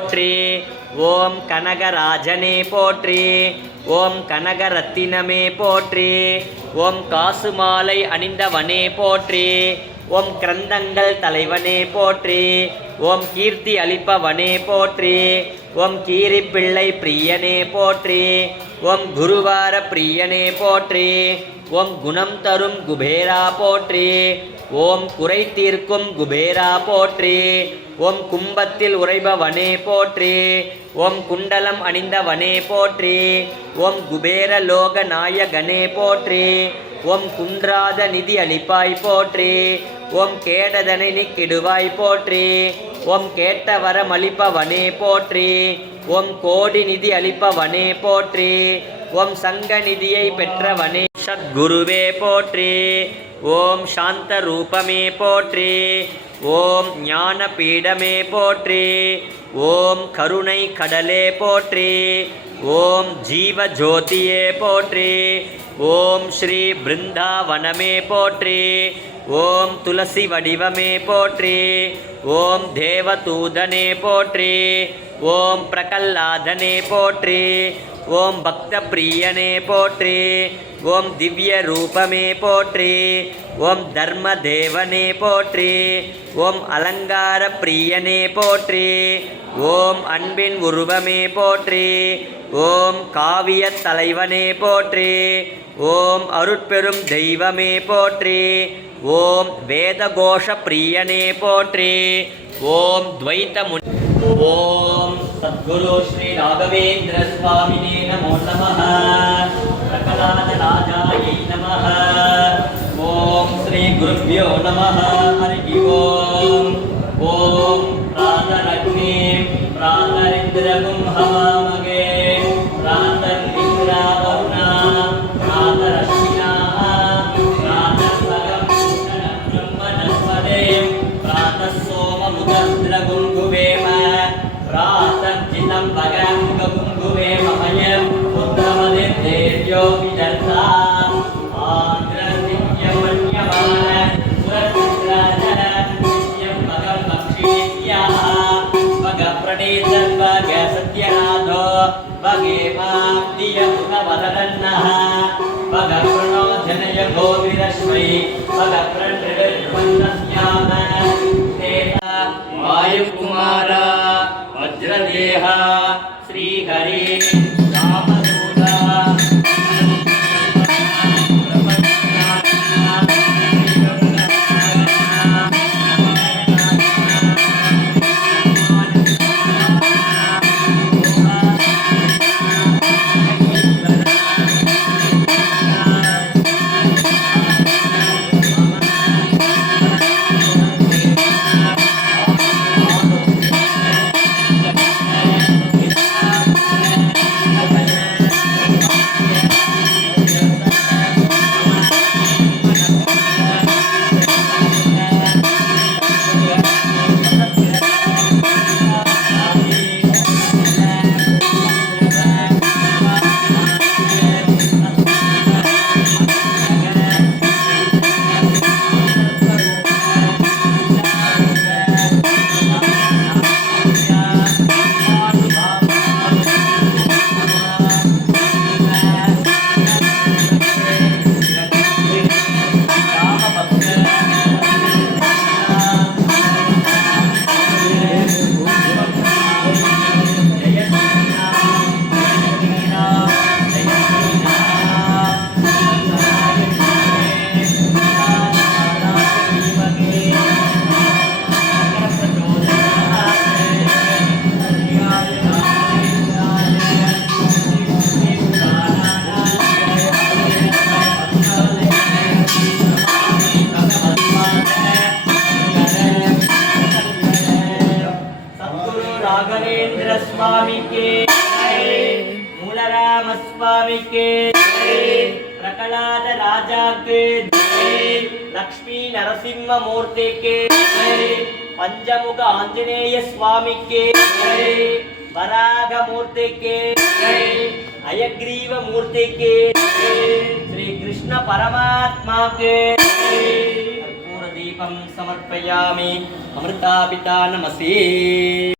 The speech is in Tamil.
போற்றி. ஓம் கனகராஜனே போற்றி. ஓம் கனகரத்தினமே போற்றி. ஓம் காசுமாலை அணிந்தவனே போற்றி. ஓம் கிரந்தங்கள் தலைவனே போற்றி. ஓம் கீர்த்தி அளிப்பவனே போற்றி. ஓம் கீரிப்பிள்ளை பிரியனே போற்றி. ஓம் குருவார பிரியனே போற்றி. ஓம் குணம் தரும் குபேரா போற்றி. ஓம் குறை தீர்க்கும் குபேரா போற்றி. ஓம் கும்பத்தில் உறைபவனே போற்றி. ஓம் குண்டலம் அணிந்தவனே போற்றி. ஓம் குபேர லோக நாயகனே போற்றி. ஓம் குன்றாத நிதி அளிப்பாய் போற்றி. ஓம் கேடதனை நீக்கிடுவாய் போற்றி. ஓம் கேட்ட வரம் அளிப்பவனே போற்றி. ஓம் கோடி நிதி அளிப்பவனே போற்றி. ஓம் சங்க நிதியை பெற்றவனே சத்குருவே போற்றி. ஓம் சாந்த ரூபமே போற்றி. ஓம் ஞான பீடமே போற்றி. ஓம் கருணை கடலே போற்றி. ஓம் ஜீவ ஜோதியே போற்றி. ஓம் ஸ்ரீ பிருந்தாவனமே போற்றி. ஓம் துளசி வடிவமே போற்றி. ஓம் தேவதூதனே போற்றி. ஓம் பிரகல்லாதனே போற்றி. ஓம் பக்த பிரியனே போற்றி. ஓம் திவ்ய ரூபமே போற்றி. ஓம் தர்ம தேவனே போற்றி. ஓம் அலங்கார பிரியனே போற்றி. ஓம் அன்பின் உருவமே போற்றி. ஓம் காவிய தலைவனே போற்றி. ஓம் அருட்பெரும் தெய்வமே போற்றி. ஓம் வேதகோஷ பிரியனே போற்றி. ஓம் துவைத முனி. ஓம் சத்குரு ஸ்ரீ ராகவேந்திர சுவாமினே நமோ நமः. பிரகலாத ராஜாயை நமः. ஓம் ஸ்ரீ குருப்யோ நமः. ஹரி ஓம். ஓம் பிராதரக்னி பிராதரிந்திரகும் ஹவாமகே பிராதரிந்திரா வருணா பிராதரஸ்மினா பிராதசகம் பிரம்மணஸ்பதே பிராதசோமமுதந்திரகும் குவேம பிராதர்ஜிதம் பகமுகம் குவேம மயம் புத்திரமதிர்தேவ்யோ விஜர்தா सत्यनाथो भगे माब्दियमुखवदन्नः भगप्रणो जनय गोविरश्मै भगप्रणृढर्वन्नस्याम तेता वायुकुमार वज्रदेह श्रीहरि रामदूता राघवेंद्र स्वामी के मूलराम स्वामी के प्रकलाद राजा के लक्ष्मी नरसिंह मूर्ति के पंचमुख आंजनेय स्वामी के वराग मूर्ति के अयग्रीव मूर्ति के श्री कृष्ण परमात्मा के पूर्ण दीपं समर्पयामि अमृतापिता नमस्ते।